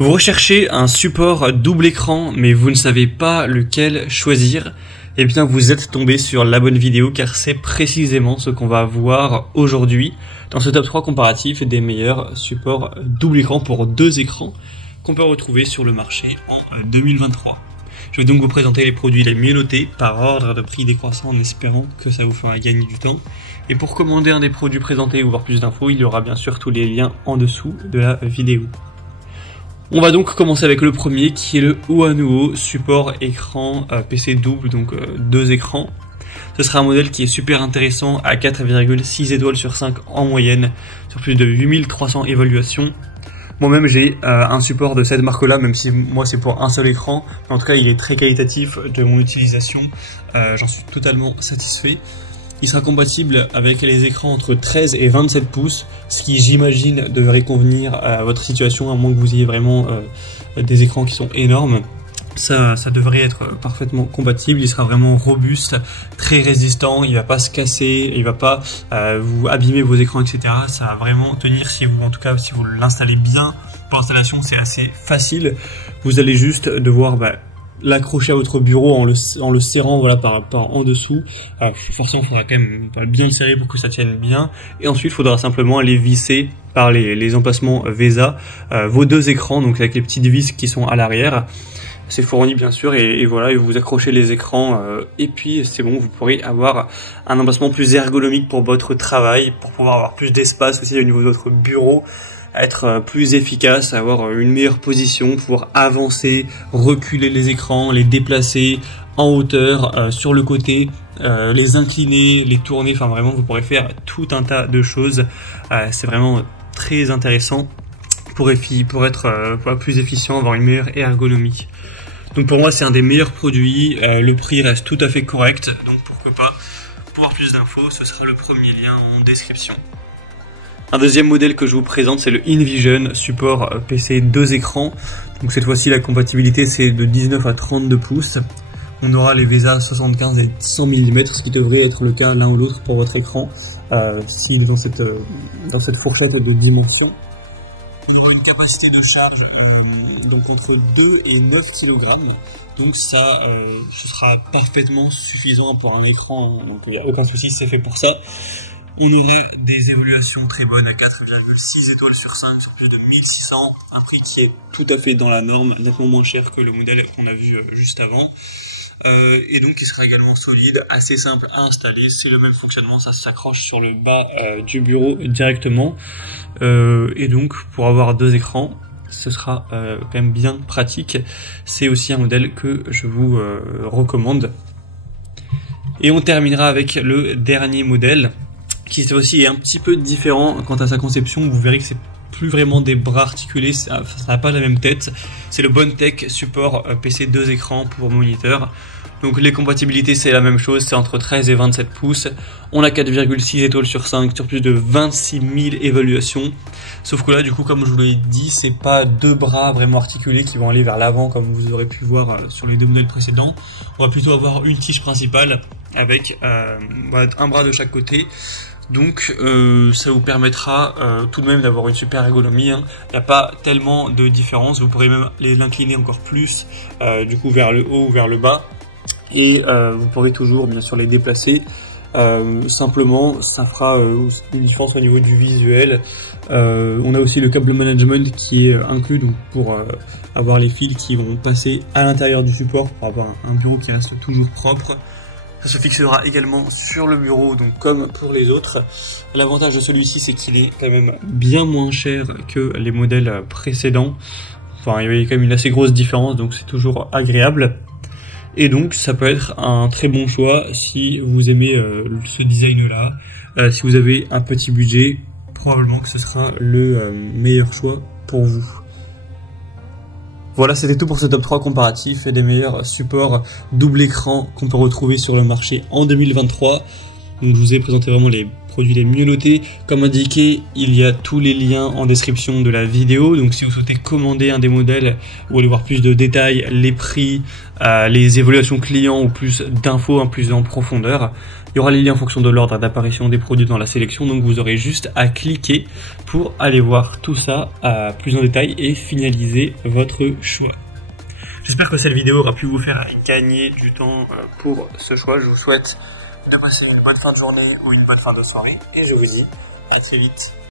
Vous recherchez un support double écran mais vous ne savez pas lequel choisir, eh bien vous êtes tombé sur la bonne vidéo car c'est précisément ce qu'on va voir aujourd'hui dans ce top 3 comparatif des meilleurs supports double écran pour deux écrans qu'on peut retrouver sur le marché en 2023. Je vais donc vous présenter les produits les mieux notés par ordre de prix décroissant en espérant que ça vous fera gagner du temps. Et pour commander un des produits présentés ou voir plus d'infos, il y aura bien sûr tous les liens en dessous de la vidéo. On va donc commencer avec le premier qui est le Ohanuo support écran PC double, donc deux écrans. Ce sera un modèle qui est super intéressant à 4,6 étoiles sur 5 en moyenne, sur plus de 8300 évaluations. Moi-même j'ai un support de cette marque-là, même si moi c'est pour un seul écran. En tout cas il est très qualitatif de mon utilisation, j'en suis totalement satisfait. Il sera compatible avec les écrans entre 13 et 27 pouces, ce qui j'imagine devrait convenir à votre situation, à moins que vous ayez vraiment des écrans qui sont énormes. Ça devrait être parfaitement compatible, il sera vraiment robuste, très résistant, il va pas se casser, il va pas vous abîmer vos écrans, etc. Ça va vraiment tenir si vous, en tout cas, si vous l'installez bien. Pour l'installation, c'est assez facile. Vous allez juste devoir l'accrocher à votre bureau en le serrant voilà par en dessous. Forcément il faudra quand même bien le serrer pour que ça tienne bien, et ensuite il faudra simplement aller visser par les emplacements VESA vos deux écrans, donc avec les petites vis qui sont à l'arrière. C'est fourni bien sûr, et voilà, et vous accrochez les écrans et puis c'est bon, vous pourrez avoir un emplacement plus ergonomique pour votre travail, pour pouvoir avoir plus d'espace aussi au niveau de votre bureau, être plus efficace, avoir une meilleure position, pouvoir avancer, reculer les écrans, les déplacer en hauteur, sur le côté, les incliner, les tourner, enfin vraiment vous pourrez faire tout un tas de choses. C'est vraiment très intéressant pour être plus efficient, avoir une meilleure ergonomie. Donc pour moi c'est un des meilleurs produits, le prix reste tout à fait correct, donc pourquoi pas. Pour avoir plus d'infos, ce sera le premier lien en description. Un deuxième modèle que je vous présente, c'est le InVision support PC 2 écrans. Donc cette fois-ci la compatibilité c'est de 19 à 32 pouces. On aura les VESA 75 et 100 mm, ce qui devrait être le cas l'un ou l'autre pour votre écran, s'il est dans cette fourchette de dimension. On aura une capacité de charge donc entre 2 et 9 kg, donc ça ce sera parfaitement suffisant pour un écran, donc il n'y a aucun souci, c'est fait pour ça. On aura des évaluations très bonnes à 4,6 étoiles sur 5 sur plus de 1600, un prix qui est tout à fait dans la norme, nettement moins cher que le modèle qu'on a vu juste avant. Et donc il sera également solide, assez simple à installer, c'est le même fonctionnement, ça s'accroche sur le bas du bureau directement. Et donc pour avoir deux écrans, ce sera quand même bien pratique. C'est aussi un modèle que je vous recommande. Et on terminera avec le dernier modèle, qui cette fois-ci est un petit peu différent quant à sa conception. Vous verrez que c'est plus vraiment des bras articulés, ça n'a pas la même tête. C'est le Bondtech support PC 2 écrans pour moniteur. Donc les compatibilités c'est la même chose, c'est entre 13 et 27 pouces. On a 4,6 étoiles sur 5 sur plus de 26 000 évaluations. Sauf que là du coup, comme je vous l'ai dit, c'est pas deux bras vraiment articulés qui vont aller vers l'avant comme vous aurez pu voir sur les deux modèles précédents. On va plutôt avoir une tige principale avec un bras de chaque côté. Donc ça vous permettra tout de même d'avoir une super ergonomie, hein. Il n'y a pas tellement de différence, vous pourrez même l'incliner encore plus du coup vers le haut ou vers le bas, et vous pourrez toujours bien sûr les déplacer. Simplement ça fera une différence au niveau du visuel. On a aussi le câble management qui est inclus, donc pour avoir les fils qui vont passer à l'intérieur du support pour avoir un bureau qui reste toujours propre. Ça se fixera également sur le bureau, donc comme pour les autres. L'avantage de celui-ci, c'est qu'il est quand même bien moins cher que les modèles précédents. Enfin, il y a quand même une assez grosse différence, donc c'est toujours agréable. Et donc, ça peut être un très bon choix si vous aimez ce design-là. Si vous avez un petit budget, probablement que ce sera le meilleur choix pour vous. Voilà, c'était tout pour ce top 3 comparatif et des meilleurs supports double écran qu'on peut retrouver sur le marché en 2023. Donc je vous ai présenté vraiment les produits les mieux notés. Comme indiqué, il y a tous les liens en description de la vidéo. Donc si vous souhaitez commander un des modèles ou aller voir plus de détails, les prix, les évaluations clients ou plus d'infos, plus en profondeur, il y aura les liens en fonction de l'ordre d'apparition des produits dans la sélection. Donc vous aurez juste à cliquer pour aller voir tout ça plus en détail et finaliser votre choix. J'espère que cette vidéo aura pu vous faire gagner du temps pour ce choix. Je vous souhaite de passer une bonne fin de journée ou une bonne fin de soirée et je vous dis à très vite.